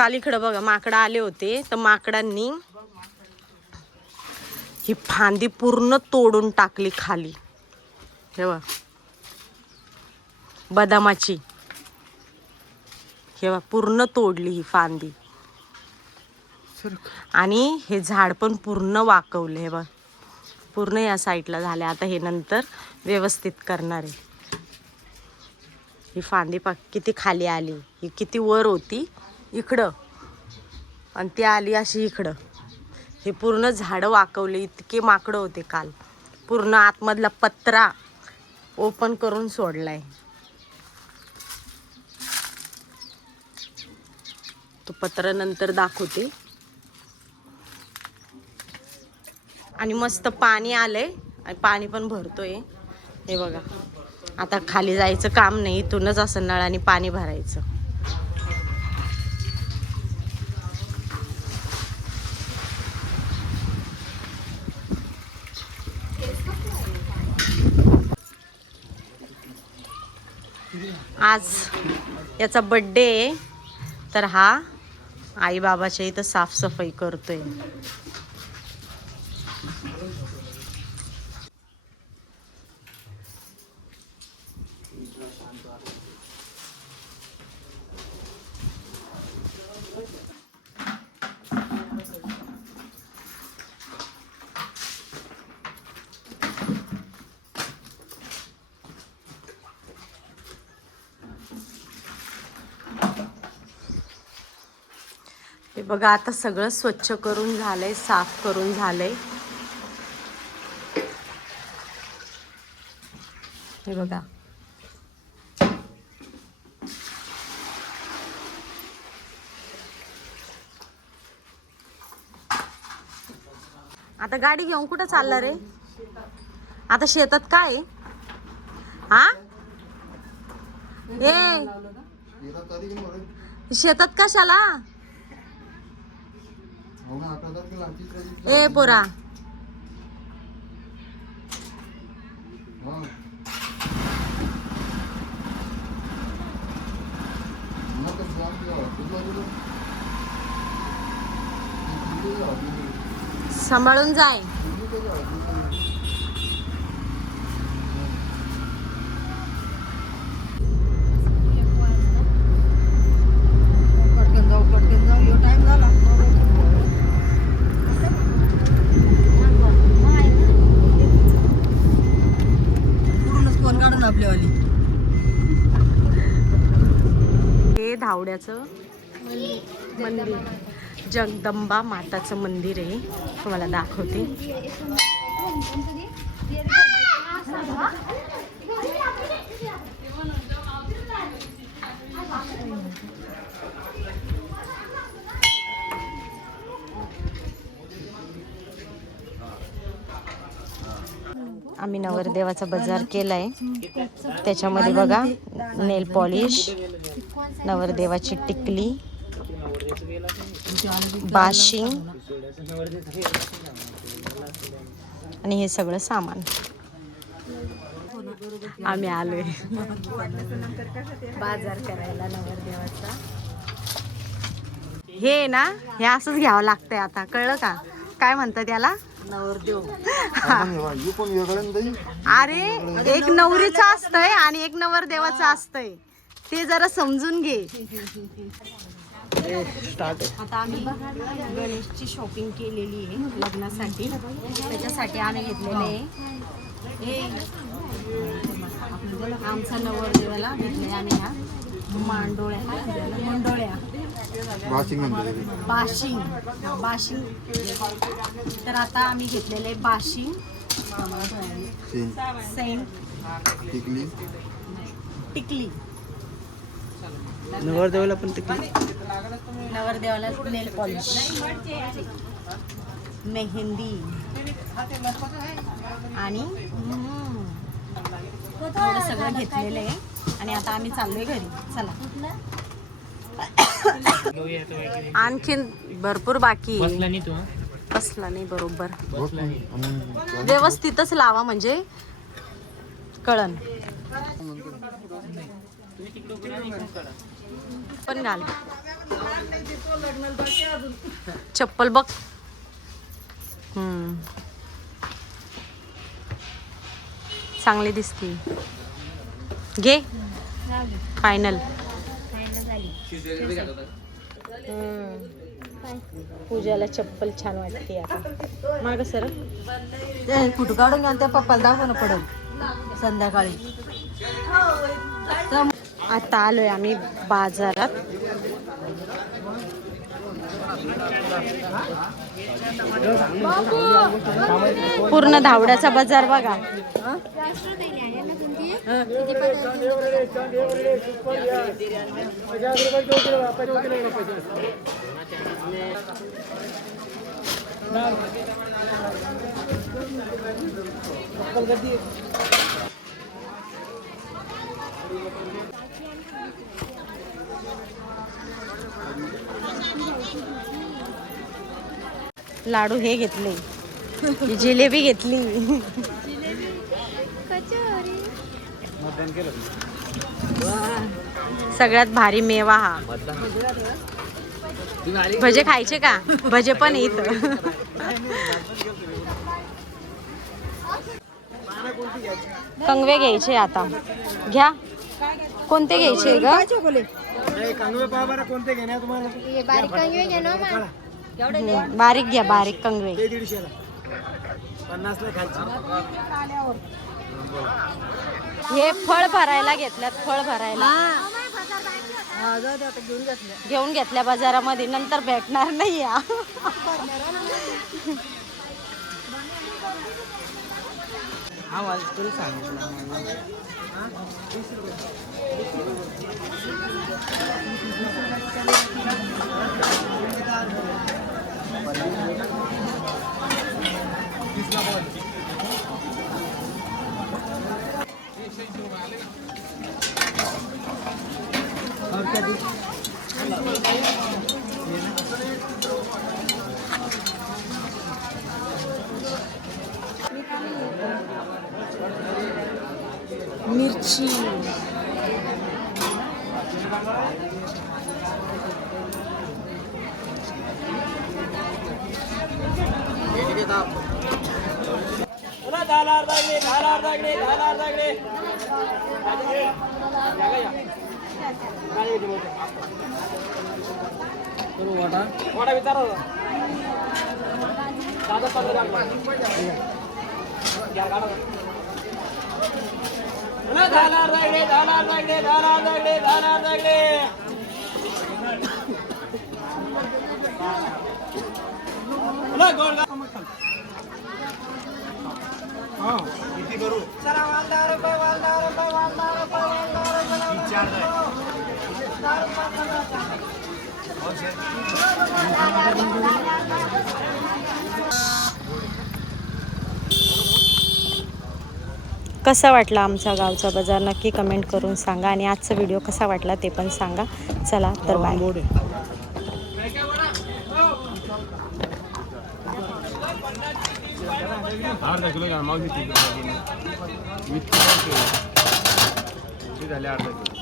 काल इकडं बघा माकडं आले होते, तर माकडांनी ही फांदी पूर्ण तोडून टाकली खाली. हे बघ बदामाची, हे बघ पूर्ण तोडली ही फांदी. आणि हे झाड पण पूर्ण वाकवले. हे बघ पूर्ण या साईडला झाले. आता हे नंतर व्यवस्थित करणार आहे. ही फांदी पाक किती खाली आली, ही किती वर होती इकडं आणि ती आली अशी इकडं. हे पूर्ण झाडं वाकवले. इतके माकडं होते काल. पूर्ण आतमधला पत्रा ओपन करून सोडलाय. तो पत्रा नंतर दाखवते. आणि मस्त पाणी आलंय आणि पाणी पण भरतोय. हे बघा आता खाली जायचं काम नाही, इथूनच असं नळाने पाणी भरायचं. आज याचा बर्थडे आहे, तर हा आई बाबाच्या इथं साफसफाई करतोय. हे बघा आता सगळं स्वच्छ करून झालंय, साफ करून झालंय. हे बघा आता गाडी घेऊन कुठं चालला रे? आता शेतात काय हा? ए शेतात कशाला? ए पोरा सांभाळून जाय. हे धावड्याचं मंदिर, जगदंबा माताचं मंदिर आहे. तुम्हाला दाखवते. आम्ही नवरदेवाचा बाजार केलाय. त्याच्यामध्ये बघा नेल पॉलिश, नवरदेवाची टिकली, बाशिंग आणि हे सगळं सामान आम्ही आलोय बाजार करायला नवरदेवाचा. हे ना हे असंच घ्यावं लागतंय आता, कळलं का? काय म्हणतात याला? नवरदेव. अरे एक नवरीचं असतंय आणि एक नवरदेवाचं असतंय, ते जरा समजून घे. आता आम्ही गणेशची शॉपिंग केलेली आहे लग्नासाठी. त्याच्यासाठी आम्ही घेतलेले आहे आमचा नवरदेवाला घेतले आम्ही ह्या मंडोळ्या बाशिंग. तर आता आम्ही घेतलेले बाशिंग, सेंट, टिकली. नवरदेवाला पण टिकली, नवरदेवाला नेल पॉलिश, मेहंदी आणि थोडं सगळं घेतलेलं आहे. आणि आता आम्ही चाललोय घरी. चला. आणखीन भरपूर बाकी. बसला नाही बरोबर, व्यवस्थितच लावा म्हणजे कळण. पण घाल. चप्पल बघ. चांगली दिसती. घे फायनल. पूजाला चप्पल छान वाटते आता. माग सर कुठं काढून घ्या त्या पप्पाला दाखवणं पडेल संध्याकाळी. आता आलोय आम्ही बाजारात. पूर्ण धावड्याचा बाजार बघा. लाडू हे घेतले, जिलेबी घेतली. सगळ्यात भारी मेवा हा. भजे खायचे का? भजे पण इथं. कंगवे घ्यायचे आता. घ्या. कोणते घ्यायचे ग? बारीक घ्या, बारीक कंगवे. 50 ला खायची. हे फळ भरायला घेतल्यात, फळ भरायला घेऊन घेतल्या बाजारामध्ये. नंतर भेटणार नाही या. मिरची. कसा वाटला आमचा गावचा बाजार नक्की कमेंट करून सांगा. आणि आजचा व्हिडिओ कसा वाटला ते पण सांगा. चला तर बाय. अर्धा किलो मावशी झाले अर्धा किलो.